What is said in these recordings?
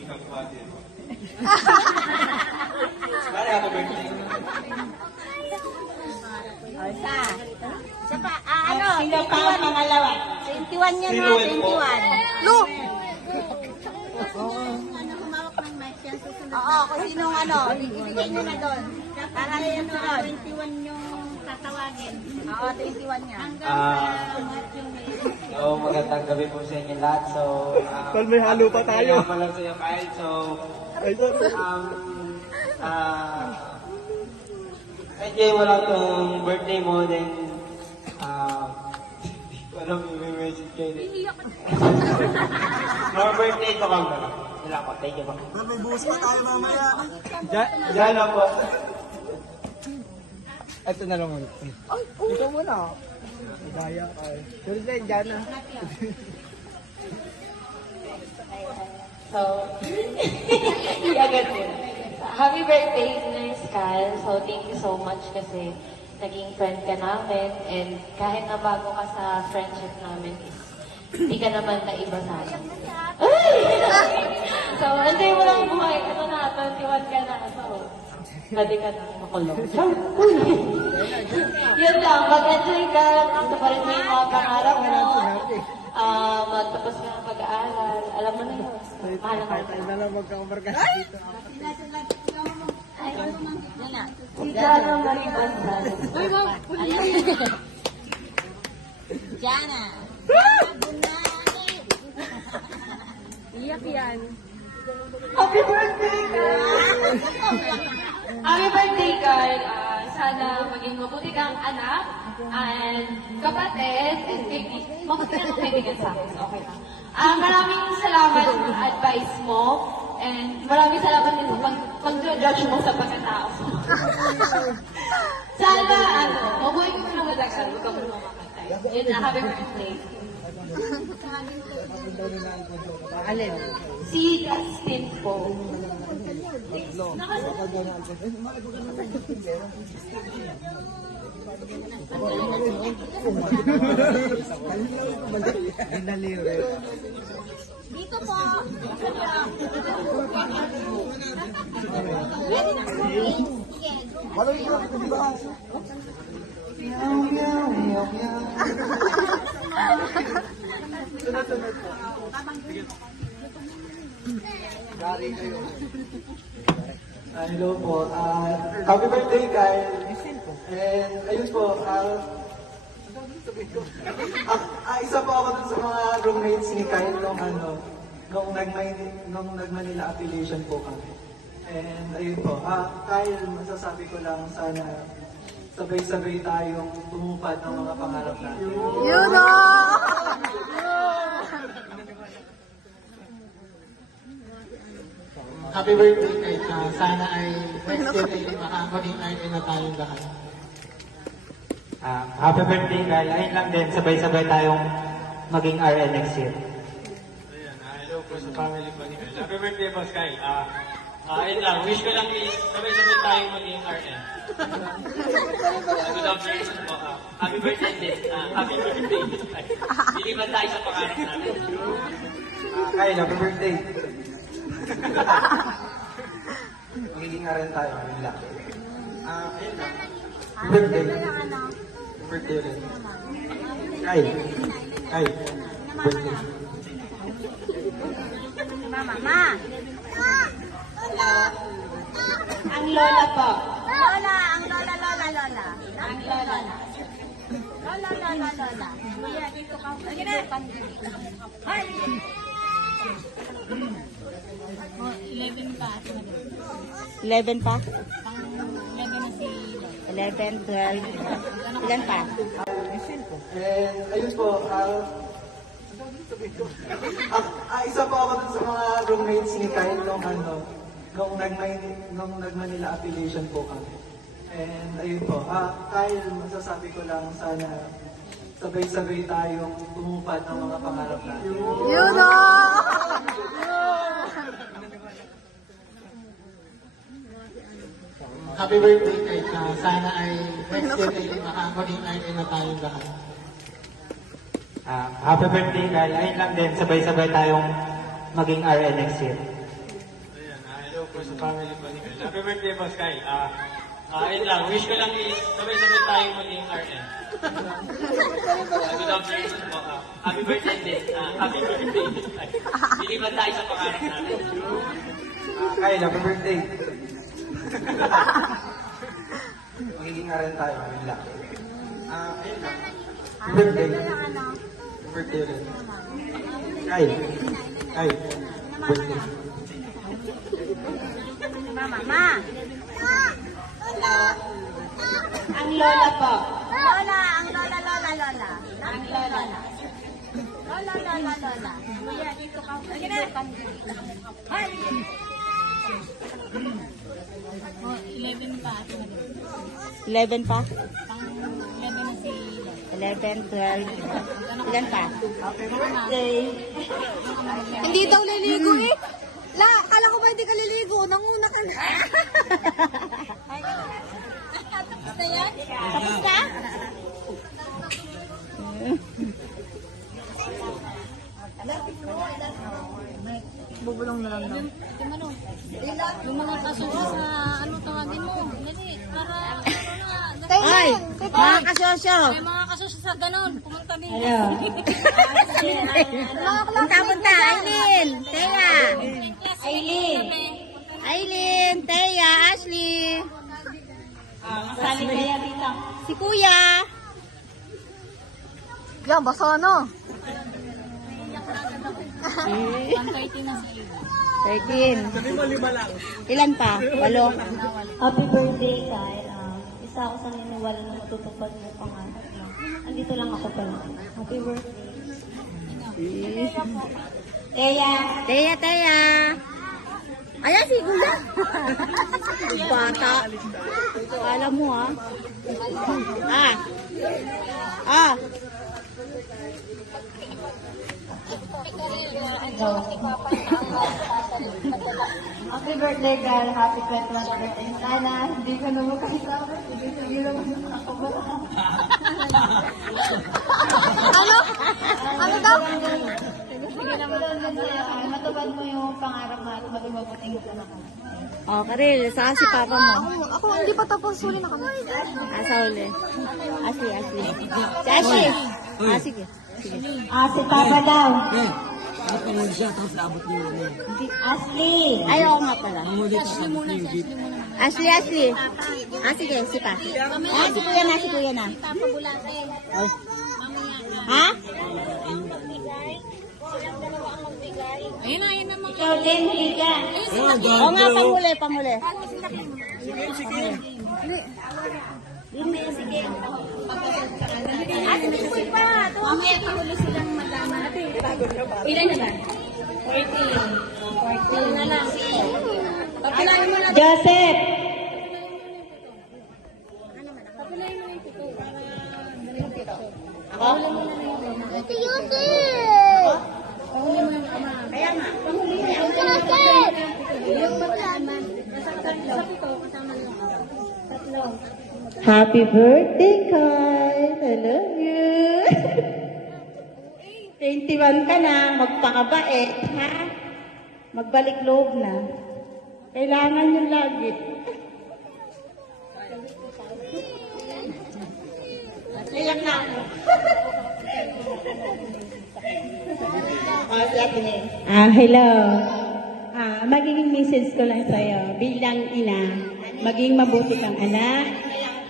magiging kapwa din. Pare, happy birthday. O, isa pa, Sino pa ang pangalawa? 21 niya na, 21. Lu! Humawak ng mic yan, susunod. Oo, kung sinong ibigay niyo na doon. Para yung sunod. 21 yung tatawagin. Oo, 21 niya. Magandang gabi po sa inyo lahat. So, Tol, may halo pa tayo. pa lang sa iyo, Kyle. So, enjoy mo lang itong birthday mo, then, walang i-message kayo din. More birthday ko kang gano'n. Wala ko, thank you po. May buhos pa tayo mamaya. Diyan lang po. Ito na lang ulit. Ay, ikaw muna. Gaya ka eh. Sorry din, dyan na. So, agad yun. Happy birthday, Nurse Cal. So, thank you so much kasi naging friend ka namin and kahit na bago ka sa friendship namin is hindi ka naman naiba sa akin. So, enjoy mo lang buhay. Ito na, 21 ka na. So, pwede ka na makulong. Yun lang, mag-enjoy ka. Gusto pa rin mo yung mga pangarap mo. Magtapos ka ng pag-aaral. Alam mo na yun. Mahal ka. Tayo na lang magkakamarkas dito. Si Jana Marie Banzal. Jana. Iyak yan. Happy birthday, Carl! Happy birthday, Carl! Sana maging mabuti kang anak and kapatid and kaibigan. Mabuti kang kaibigan sa akin. Okay lang. Maraming salamat sa advice mo and maraming salamat din sa pag-judge mo sa pagkatao. Sana, mabuhay ko na matagal. Huwag ka mo mamatay. Yun na, happy birthday. Alin? Si Justin po. Dito po. Hello po. Happy birthday, Kyle. And ayun po, isa po ako dun sa mga roommates ni Kyle nung nag-Manila affiliation po kami. And ayun po, Kyle, masasabi ko lang sana sabay-sabay tayong tumupad ng mga pangarap natin. Yun o! Happy birthday kay sana ay next year ay maging RN na tayong lahat. Happy birthday, Kyle. Ayun lang din, sabay-sabay tayong maging RN next year. Ayan, hello po sa family po ni Kyle. Happy birthday, Boss Kyle. Ayun lang, wish ko lang is sabay-sabay tayong maging RN. Good observation po. Happy birthday din. Happy birthday. Hindi man tayo sa pangarap natin. Kyle, happy birthday. Magiging RN tayo, ayun lang. Ayun lang. Birthday. Birthday ulit. Kyle. Kyle. Birthday. Mama. Ang lola po. Lola, ang lola. Ang lola. Lola. Kuya, dito ka. Sige na. Hi. 11 pa. 11 pa? 11 na si 11, 12. Ilan pa? And ayun po, isa po ako dun sa mga roommates ni Kyle nung nag-Manila affiliation po kami. And ayun po, Kyle, masasabi ko lang sana sabay-sabay tayong tumupad ng mga pangarap natin. Yun o! Happy birthday kay sana ay next year ay maging RN na tayong lahat. Happy birthday, Kyle. Ayun lang din, sabay-sabay tayong maging RN next year. po sa family po ni Kyle. Happy birthday po, Sky. Ayun lang, wish ko lang is sabay-sabay tayong maging RN. Good afternoon po. Happy birthday din. Happy birthday. Biliban tayo sa pangarap natin. Kyle, happy birthday. Magiging RN tayo, ayun lang. Ayun lang. Happy birthday. Happy birthday ulit. Kyle. Kyle. Birthday. Mama. Ang lola po. Lola, ang lola. Ang lola. Lola. Kuya, dito ka. Sige na. Hi. 11 pa. 11 pa? 11 na si 11, 12. Ilan pa? Hindi daw liligo eh. La, kala ko ba hindi ka liligo? Nanguna ka na. Tapos na yan? Tapos na? Bubulong na lang daw. Yung mga kasuha sa ano tawagin mo. Dali, para Ay! Mga kasosyo! may mga kasuha sa ganon. Pumunta din. Punta, Aileen! Teya! Aileen, Teya, Ashley! Sali kaya dito. Si Kuya! Yan, basa na. 13. Ilan pa? 8. Happy birthday, Kyle. Isa ako sa niniwala na matutupad mo pangarap mo. Andito lang ako pala. Happy birthday. Teya! Ayan si Kuya! Bata! Alam mo Happy birthday, Kyle. Happy 21st birthday. Sana, hindi ka na makasama. Sige lang ako ba? Ano daw? Sige lang sa'yo. Matupad mo yung pangarap mo at maging mabuting anak mo. Oh, Karil, saan si Papa mo? Ako hindi pa tapos. Huli na kami. Sa uli. Ashley. Si Ashley! Sige. Si Papa daw. Napanood siya, tapos naabot niyo naman. Ashley. Ay, oo nga pala. Ang ulit sa music. Ashley. Sige, si Pa. Si Kuya na. Ha? Ayun na mga. Ikaw din, huli ka. Oo nga, panghuli. Mamaya pahulo silang malaman. Ilan na ba? 14 na lang. Papilahin mo na. Joseph. Happy birthday, Kyle. I love you. 21 ka na, magpakabait, ha? Magbalik loob na. Kailangan yun lagi. Iyak na ako. Hello. Magiging message ko lang sa'yo. Bilang ina, maging mabuti kang anak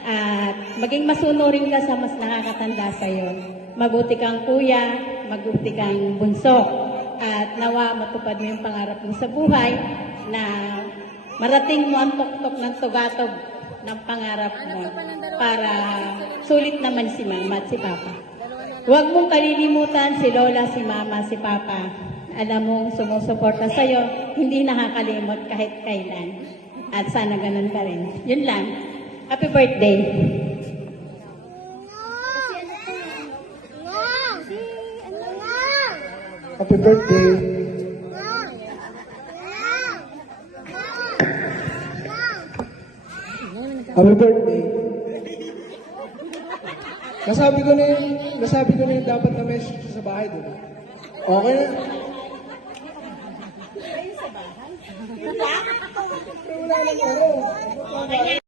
at maging masunurin ka sa mas nakakatanda sa'yo. Mabuti kang kuya, mabuti kang bunso. At nawa matupad mo yung pangarap mo sa buhay na marating mo ang tuktok ng tugatog ng pangarap mo para sulit naman si mama at si papa. Huwag mong kalilimutan si lola, si mama, si papa. Alam mo, sumusuporta sa'yo, hindi nakakalimot kahit kailan. At sana ganun ka rin. Yun lang. Happy birthday. Happy birthday. Happy birthday. Nasabi ko na yung dapat na message sa bahay, di ba? Okay na. Wala nang laro. Ganyan.